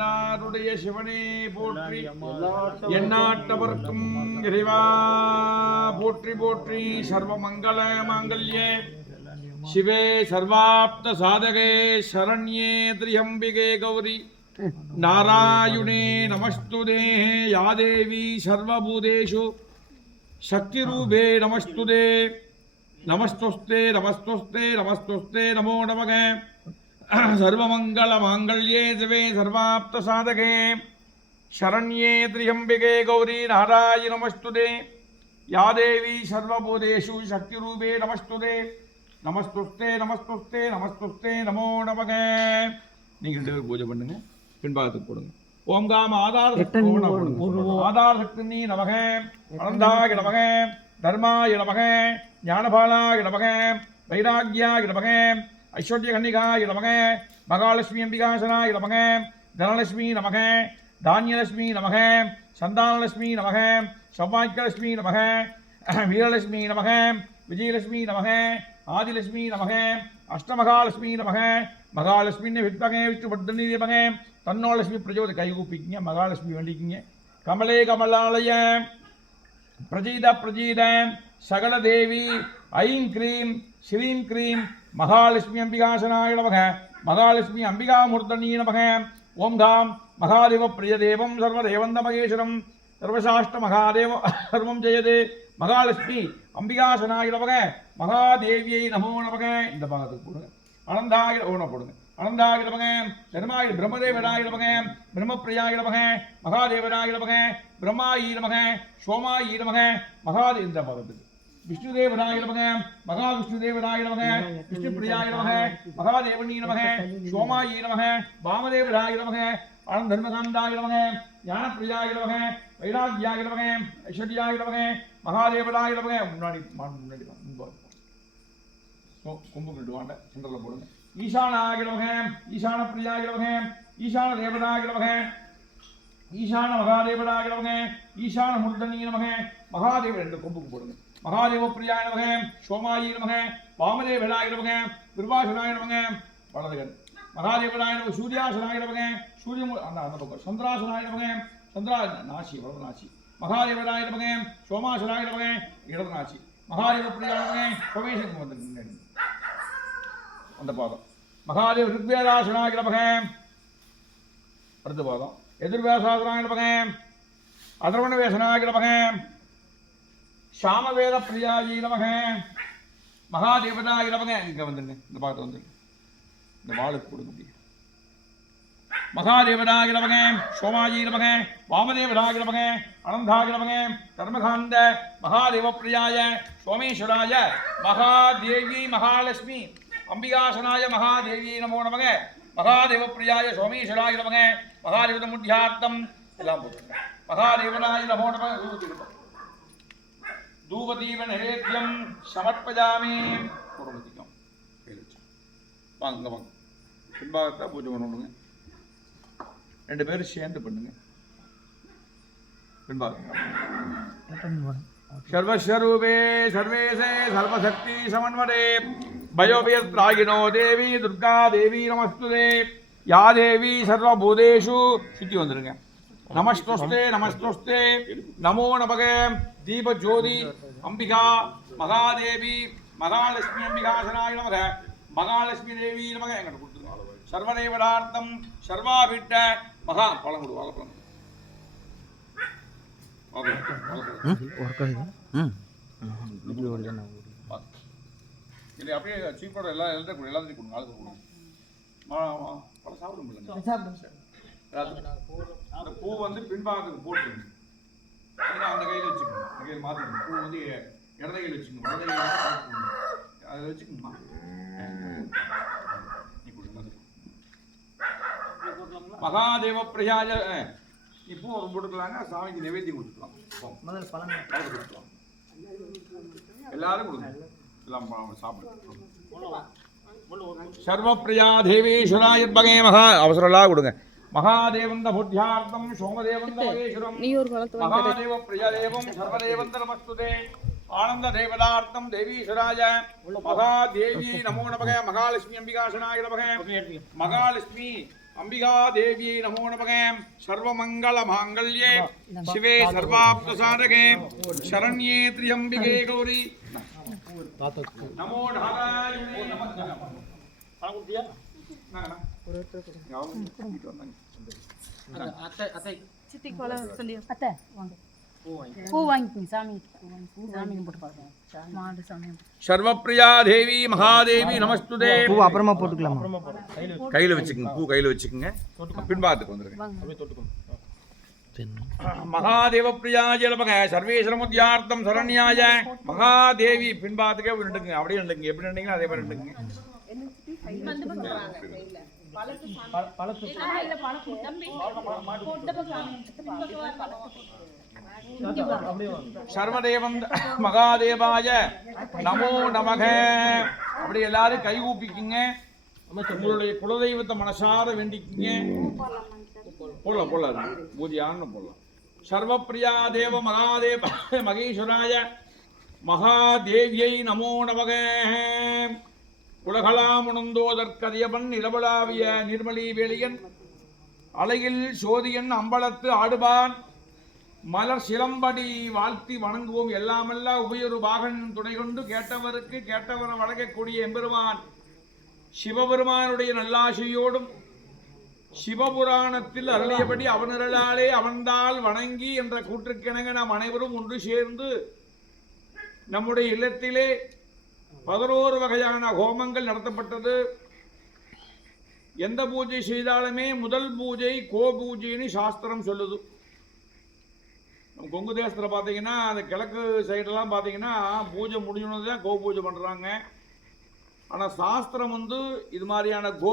நாருடைய சிவனே போற்றி எந்நாட்டவர்க்கும் இறைவா போற்றி போற்றி சர்வ மங்கள மாங்கல்யே சிவே சர்வாப்த சாதகே சரண்யே திரியம்பிகே கௌரி. நாராயணே நமஸ்துதே யா தேவி சர்வபூதேஷு. சக்திரூபே நமஸ்துதே. நமஸ்துஸ்தே நமஸ்துஸ்தே நமஸ்துஸ்தே நமோ நமக. சர்வமங்கள மாங்கல்யே சிவே சர்வாப்த சாதகே சரண்யே திரியம்பிகே கௌரி நாராயண நமஸ்துதே யாதேவி சர்வபூதேஷு சக்தி ரூபே நமஸ்துதே நமஸ்துஸ்தே நமஸ்துஸ்தே நமஸ்துஸ்தே நமோ நமக நீங்கள் ரெண்டு பேரும் பூஜை பண்ணுங்க. பின்பாகத்துக்கு போடுங்க. ஓங்காம ஆதார ஆதார சக்தி நீ நமக. அனந்தாய நமக. தர்மாய நமக. ஞானபாலாய நமக. வைராக்கியாய நமக. ஐஸ்வர்ய கன்னிகாய நமக மகாலட்சுமி அம்பிகாசனாய நமக தனலட்சுமி நமக தானியலட்சுமி நமக சந்தானலட்சுமி நமக சௌபாக்கியலட்சுமி நமக வீரலட்சுமி நமக விஜயலட்சுமி நமக ஆதிலட்சுமி நமக அஷ்டமகாலட்சுமி நமக மகாலட்சுமின்னு வித்மகே விஷ்ணுபர்தனி நமக தன்னோலட்சுமி பிரஜோதி கைகூப்பிக்கிங்க மகாலட்சுமி வேண்டிக்கிங்க கமலே கமலாலய பிரஜீத பிரஜீத சகல தேவி ஐம் கிரீம் ஸ்ரீம் கிரீம் மகாலட்சுமி அம்பிகாசனாய நமக. மகாலட்சுமி அம்பிகாமூர்த்தனீ நமக. ஓம் காம் மகாதேவ பிரியதேவம் சர்வதேவந்த மகேஸ்வரம். சர்வசாஷ்ட மகாதேவ சர்வம் ஜெயதே. மகாலட்சுமி அம்பிகாசனாய நமக. மகாதேவியை நமோ நமக. இந்த பாகத்துக்கு போடுங்க. அனந்தாய ஓன போடுங்க. அனந்தாய நமக. தர்மாய பிரம்மதேவராய நமக. பிரம்மப்பிரியாய நமக. மகாதேவராய நமக. பிரம்மாயி நமக. சோமாயி நமக. மகாதே இந்த பாகத்துக்கு. விஷ்ணுதேவராய நமக மகா விஷ்ணுதேவராய நமக விஷ்ணுபிரியாய நமக மகாதேவனி நமக சோமாயி நமக வாமதேவராய நமக ஆனந்த தர்மகாந்தாய நமக ஞானப்பிரியாய நமக வைராக்கியாய நமக ஐஸ்வர்யாய நமக மகாதேவராய நமக. முன்னாடி முன்னாடி வா, முன்பாக கொம்பு கிட்டுவாண்ட சென்டரில் போடுங்க. ஈசானாய நமக ஈசான பிரியாய நமக ஈசான தேவதாய நமக ஈசான மகாதேவராய நமக ஈசான முர்தனி நமக மகாதேவ ரெண்டு கொம்புக்கு போடுங்க. மகாதேவ பிரியாய நமக சோமாயி நமக வாமதேவனாய நமக விருபாசனாய நமக வலதுகன் மகாதேவனாய நமக சூர்யாசனாய நமக சூரிய அந்த அந்த பக்கம் சந்திராசனாய நமக சந்திரா நாசி வலது நாசி மகாதேவராய நமக சோமாசனாய நமக இடது நாசி மகாதேவ பிரியாய நமக சோமேசன் வந்து அந்த பாதம். மகாதேவ ரிக்வேதாசனாய நமக அடுத்த பாதம். எதிர்வேசாசனாய நமக அதர்வண வேசனாய நமக சாமவேத பிரியாயி நமக. மகாதேவதாய நமக. இங்கே வந்துருங்க. இந்த பாகத்தை வந்துருங்க. இந்த வாளுக்கு கொடுக்க முடியும் மகாதேவராய நமக சோமாஜி நமக வாமதேவராய நமக அனந்தாய நமக தர்மகாந்த மகாதேவ பிரியாய சோமேஸ்வராய மகாதேவி மகாலட்சுமி அம்பிகாசனாய மகாதேவி நமோ நமக மகாதேவ பிரியாய சோமேஸ்வராய நமக மகாதேவத முத்தியார்த்தம் எல்லாம் போட்டுருங்க. மகாதேவனாய நமோ நமக. தூபதீப நிவேத்தியம் சமர்ப்பஜாமி குடும்பத்திக்கும் வாங்க வாங்க. பின்பாகத்தான் பூஜை பண்ணணுங்க. ரெண்டு பேரும் சேர்ந்து பண்ணுங்க. பின்பாக சர்வஸ்வரூபே சர்வேசே சர்வசக்தி சமன்வரே பயோபியத்ராகினோ தேவி துர்கா தேவி நமஸ்துதே. யா தேவி சர்வபூதேஷு. சுற்றி வந்துருங்க. நமஸ்தோஸ்தே நமஸ்தோஸ்தே. நமோ நமக. தீப ஜோதி அம்பிகா மகாதேவி மகாலட்சுமி அம்பிகாசனாய நமக. மகாலட்சுமி தேவி நமக. எங்கிட்ட கொடுத்துருங்க. சர்வதேவதார்த்தம் சர்வாபிட்ட மகா. பழம் கொடு வாழைப்பழம் அப்படியே சீப்போட எல்லாம் எல்லாத்தையும் கொடு எல்லாத்தையும் கொடுங்க. ஆளுக்கு கொடுங்க பழம் சாப்பிட முடியல. அந்த பூ வந்து பின்பாகத்துக்கு போட்டுருங்க ஏன்னா அந்த கையில் வச்சுக்கணும். அந்த கையில் மாற்றிக்கணும் பூ வந்து இடது கையில் வச்சுக்கணும். வலது கையில் அதை வச்சுக்கணுமா. மகாதேவ பிரஜாஜ நீ பூ ஒரு போட்டுக்கலாங்க. சாமிக்கு நைவேத்தியம் கொடுத்துக்கலாம். முதல் பழம் கொடுத்துக்கலாம். எல்லாரும் கொடுங்க. எல்லாம் பா- சாப்பிடு. சர்வப்பிரியா தேவேஸ்வராய பகே மகா. அவசரம்லாம் கொடுங்க. மகாதேவந்த புத்தியார்த்தம் சோமதேவந்த மகேஸ்வரம் நீ ஒரு பழத்தை வாங்கி தர. மகாதேவ பிரியதேவம் சர்வதேவந்த நமஸ்துதே ஆனந்த தேவதார்த்தம் தேவீஸ்வராய மகாதேவி நமோ நமக மகாலட்சுமி அம்பிகாசனாய நமக மகாலட்சுமி அம்பிகா தேவியை நமோ நமக சர்வமங்கள மாங்கல்யே சிவே சர்வாப்த சர்வப்பிரியா தேவி மகாதேவி நமஸ்துதே. பூ அப்புறமா போட்டுக்கலாமா? கையில வச்சுக்கோங்க பூ கையில வச்சுக்கோங்க. பின்பாத்துக்கு வந்துருங்க. மகாதேவ பிரியாஜ நமக சர்வேஸ்வரமுத்தியார்த்தம் சரண்யாய. மகாதேவி பின்பாத்துக்கே நின்றுங்க அப்படியே நின்றுங்க எப்படி நின்றீங்களோ அதே மாதிரி நின்றுங்க சர்வதேவம் மகாதேவாய நமோ நமக. அப்படி எல்லாரும் கை கூப்பிக்குங்க உங்களுடைய குலதெய்வத்தை மனசார வேண்டிக்குங்க. போடலாம் போடலாம். பூஜையான்னு போடலாம். சர்வப்பிரியா தேவ மகாதேவ மகேஸ்வராய மகாதேவியை நமோ நமக. உலகளாமுணந்தோதற்கதியவன் நிலவலாவிய நிர்மலி வேலியன் அலையில் சோதியன் அம்பலத்து ஆடுபான் மலர் சிலம்படி வாழ்த்தி வணங்குவோம் எல்லாமெல்லாம் உபயொரு பாகன் துணை கொண்டு கேட்டவருக்கு கேட்டவரை வழங்கக்கூடிய எம்பெருமான். சிவபெருமானுடைய நல்லாசையோடும் சிவபுராணத்தில் அருளியபடி அவனருளாலே அவன்தால் வணங்கி என்ற கூற்றுக்கிணங்க நாம் அனைவரும் ஒன்று சேர்ந்து நம்முடைய இல்லத்திலே பதினோரு வகையான ஹோமங்கள் நடத்தப்பட்டது. எந்த பூஜை செய்தாலுமே முதல் பூஜை கோ பூஜைன்னு சாஸ்திரம் சொல்லுது. நம்ம கொங்கு தேசத்தில் பார்த்தீங்கன்னா அந்த கிழக்கு சைடெல்லாம் பார்த்தீங்கன்னா பூஜை முடிஞ்சோன்னு தான் கோ பூஜை பண்ணுறாங்க ஆனால் சாஸ்திரம் வந்து இது மாதிரியான கோ